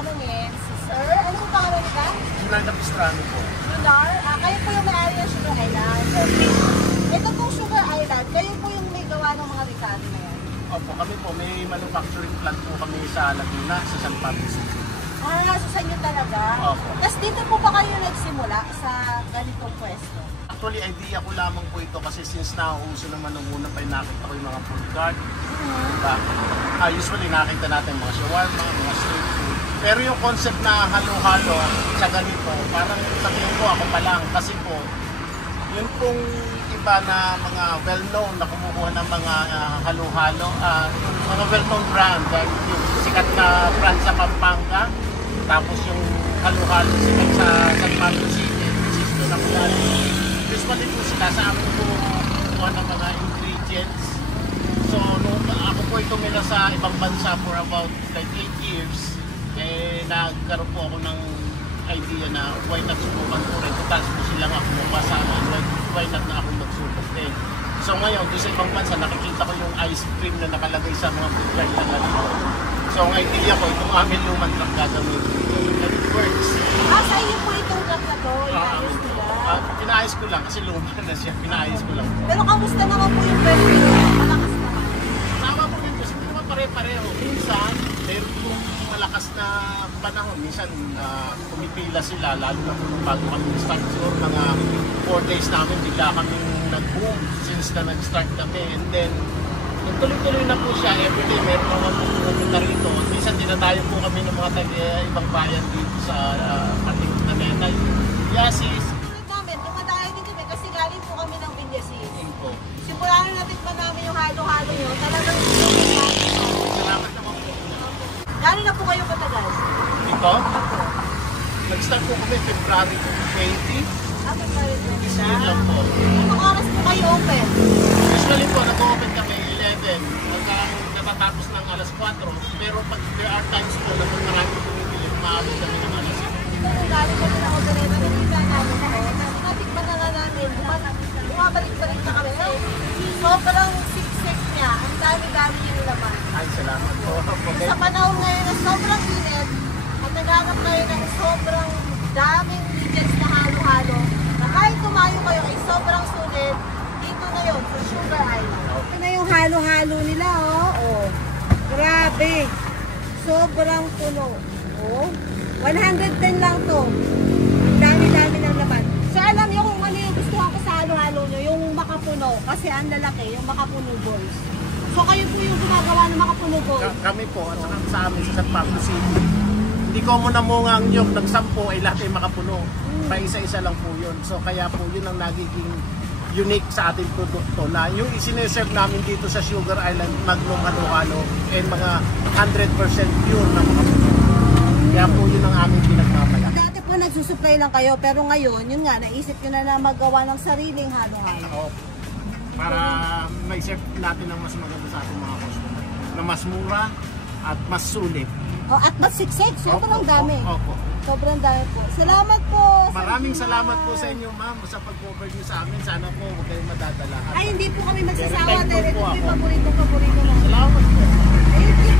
tatanungin si Sir. Ano po pangalan nila? Junar Capistrano po. Junar? Kayo po yung may-ari ng Sugar Island. Okay. Ito pong Sugar Island, kayo po yung may gawa ng mga Ricardo na yan? Opo, kami po. May manufacturing plant po kami sa Laguna, sa San Pablo City. So sa inyo talaga? Opo. Tapos dito po ba kayo nagsimula sa ganitong pwesto? Actually, idea ko lamang po ito kasi since nauuso naman nung una pa nakita ko yung mga food cart. Diba? Usually nakita natin mga shawarma, mga street food. Pero yung concept na halo-halo sa ganito, parang sabihin ko ako pa lang kasi po, yun pong iba na mga well-known na kumukuha ng mga halo-halo, mga well-known brand, yung sikat na brand sa Pampanga, tapos yung halo-halo sikat sa San Pablo City, Cisco na Kulali. Usually po sila sa amin po kumukuha ng mga ingredients. So, nung ako po ito mila sa ibang bansa for about like 8 years, eh nagkaroon po ako ng idea na why not subukan ko rin. Tapos po silang ako mabasa na why not na ako magsubok din. So ngayon, doon sa ibang bansa, nakikita ko yung ice cream na nakalagay sa mga food cart na ganito. So ang idea ko, itong aming lumang truck gagawin. And it works. Sa iyo po itong truck na to, inaayos nila? Pinaayos ko lang kasi luma na siya. Pinaayos ko lang. Pero kamusta naman po yung perfect? Malakas naman. Tama po din kasi hindi naman pare-pareho. Minsan, meron pong malakas na panahon. Minsan, pumipila sila, lalo na kung bago kami nag-start. Siguro mga 4 days namin, bigla kaming nag-boom since na nag-start kami. And then, tuloy-tuloy na po siya. Everyday, meron naman po pumunta rito. Minsan, dinadayo po kami ng mga ibang bayan dito sa ating Nanay. Yasis. Tulad namin, dumadayo din kami kasi galing po kami ng Villasies. Po. Simulan na natin pa namin yung halo-halo nyo. Talagang Salamat naman po. gano'n na po kayo katagal? Ito? Nag-start po kami February 20. February 20 This na? year lang po. Anong oras po kayo open? Usually po, nag-open kami 11. Hanggang natatapos ng alas 4. Pero pag there are times po na pag marami pumipili, umaabot kami ng alas 4. Ito kung galing kami ng opereta, nakita namin ako. Kasi natikman na nga namin, bumabalik-balik na kami. Sobrang siksik niya, ang dami-dami yung laman. Ay, salamat po. Okay. Sa panahon ngayon na sobrang init, at naghanap kayo ng sobrang daming ingredients na halo-halo, na kahit tumayo kayo ay sobrang sulit, dito na yun, sa Sugar Island. Ito na yung halo-halo nila, oh. Grabe. Sobrang puno. Oh. 110 lang to. Ang dami-dami ng laman. So alam niyo kung ano yung gusto ko sa halo-halo nyo, yung makapuno. Kasi ang lalaki, yung makapuno balls. So kayo po yung gumagawa ng makapuno balls. Kami po, at saka sa amin sa San Pablo City. Hindi ko muna munga ang nyog ng 10 ay lahat ay makapuno. Pa isa-isa lang po yun. So kaya po yun ang nagiging unique sa ating produkto na yung isineserve namin dito sa Sugar Island, Magnum halo-halo, and mga 100% pure na makapuno. Kaya po yun ang aming pinagpapalaki. Dati po nagsusupply lang kayo, pero ngayon, yun nga, naisip nyo na magawa ng sariling halo-halo. Para ma-serve natin ang mas maganda sa ating mga customer. Na mas mura at mas sulit. At mas siksik, sobrang dami. Opo. Sobrang dami po. Salamat po. Maraming salamat po sa inyo, ma'am, sa pag-cover niyo sa amin. Sana po huwag kayong madadala. Ay, hindi po kami magsasawa. Very thankful Dahil ito po yung ako. paborito mo. Salamat po. Ayun,